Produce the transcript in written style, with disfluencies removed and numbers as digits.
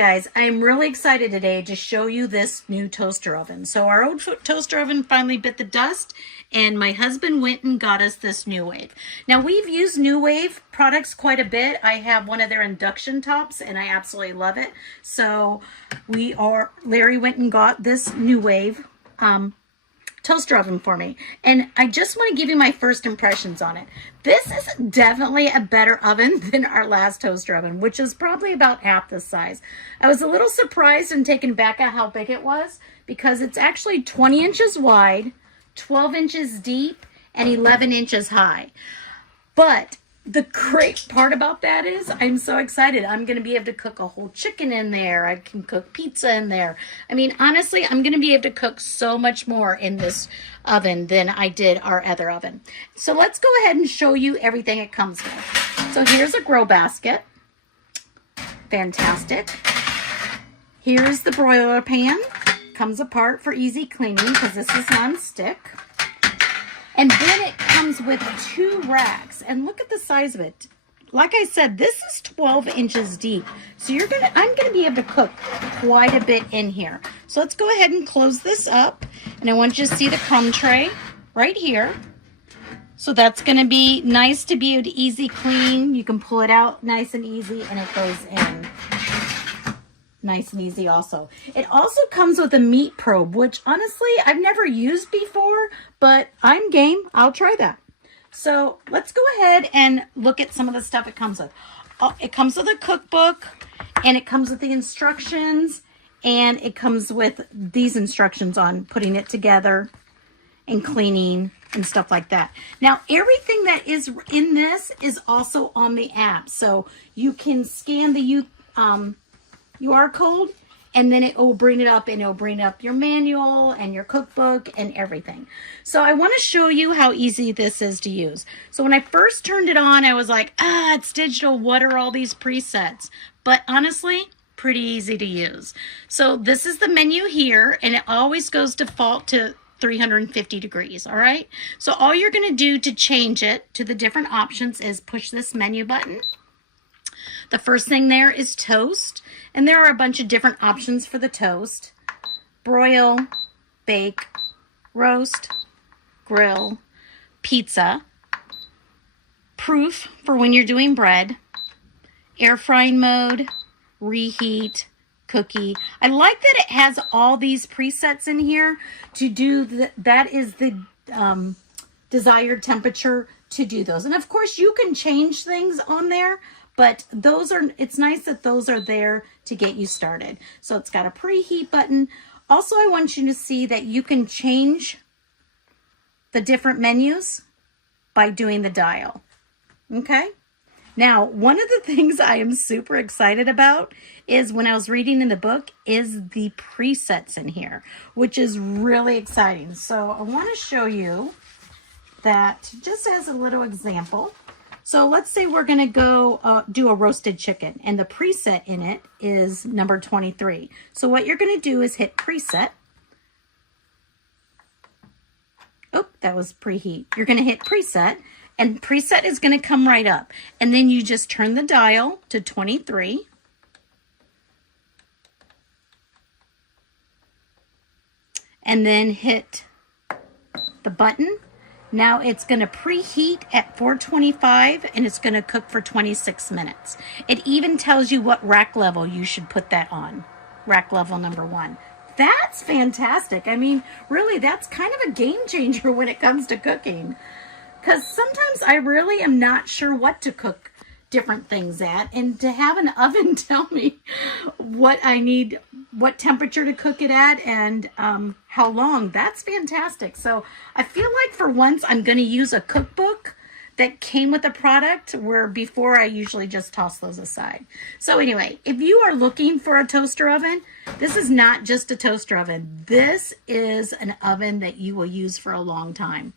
guys, I'm really excited today to show you this new toaster oven. So our old toaster oven finally bit the dust and my husband went and got us this Nuwave. Now we've used Nuwave products quite a bit. I have one of their induction tops and I absolutely love it. So Larry went and got this Nuwave toaster oven for me, and I just want to give you my first impressions on it. This is definitely a better oven than our last toaster oven, which is probably about half the size. I was a little surprised and taken back at how big it was because it's actually 20 inches wide, 12 inches deep, and 11 inches high. But the great part about that is I'm so excited. I'm going to be able to cook a whole chicken in there. I can cook pizza in there. I mean, honestly, I'm going to be able to cook so much more in this oven than I did our other oven. So let's go ahead and show you everything it comes with. So here's a grow basket. Fantastic. Here's the broiler pan. Comes apart for easy cleaning because this is non-stick. And then it comes with 2 racks, and look at the size of it. Like I said, this is 12 inches deep. So I'm gonna be able to cook quite a bit in here. So let's go ahead and close this up. And I want you to see the crumb tray right here. So that's gonna be nice to be able to easy clean. You can pull it out nice and easy, and it goes in nice and easy also. It also comes with a meat probe, which honestly I've never used before, but I'm game. I'll try that. So let's go ahead and look at some of the stuff it comes with. It comes with a cookbook, and it comes with the instructions, and it comes with these instructions on putting it together and cleaning and stuff like that. Now, everything that is in this is also on the app. So you can scan the QR code, and then it will bring it up, and it'll bring up your manual and your cookbook and everything. So I want to show you how easy this is to use. So when I first turned it on, I was like, it's digital. What are all these presets? But honestly, pretty easy to use. So this is the menu here, and it always goes default to 350 degrees, all right? So all you're going to do to change it to the different options is push this menu button. The first thing there is toast, and there are a bunch of different options for the toast. Broil, bake, roast, grill, pizza, proof for when you're doing bread, air frying mode, reheat, cookie. I like that it has all these presets in here to do that is the desired temperature to do those. And of course you can change things on there, but it's nice that those are there to get you started. So it's got a preheat button. Also, I want you to see that you can change the different menus by doing the dial. Okay? Now, one of the things I am super excited about is when I was reading in the book is the presets in here, which is really exciting. So I want to show you that just as a little example. So let's say we're going to go do a roasted chicken, and the preset in it is number 23. So what you're going to do is hit preset. Oh, that was preheat. You're going to hit preset, and preset is going to come right up. And then you just turn the dial to 23. And then hit the button. Now it's going to preheat at 425, and it's going to cook for 26 minutes. It even tells you what rack level you should put that on. Rack level number 1. That's fantastic. I mean, really, that's kind of a game changer when it comes to cooking. Because sometimes I really am not sure what to cook different things at. And to have an oven tell me what I need, what temperature to cook it at, and how long, that's fantastic. So I feel like for once I'm going to use a cookbook that came with the product, where before I usually just toss those aside. So anyway, if you are looking for a toaster oven, this is not just a toaster oven. This is an oven that you will use for a long time.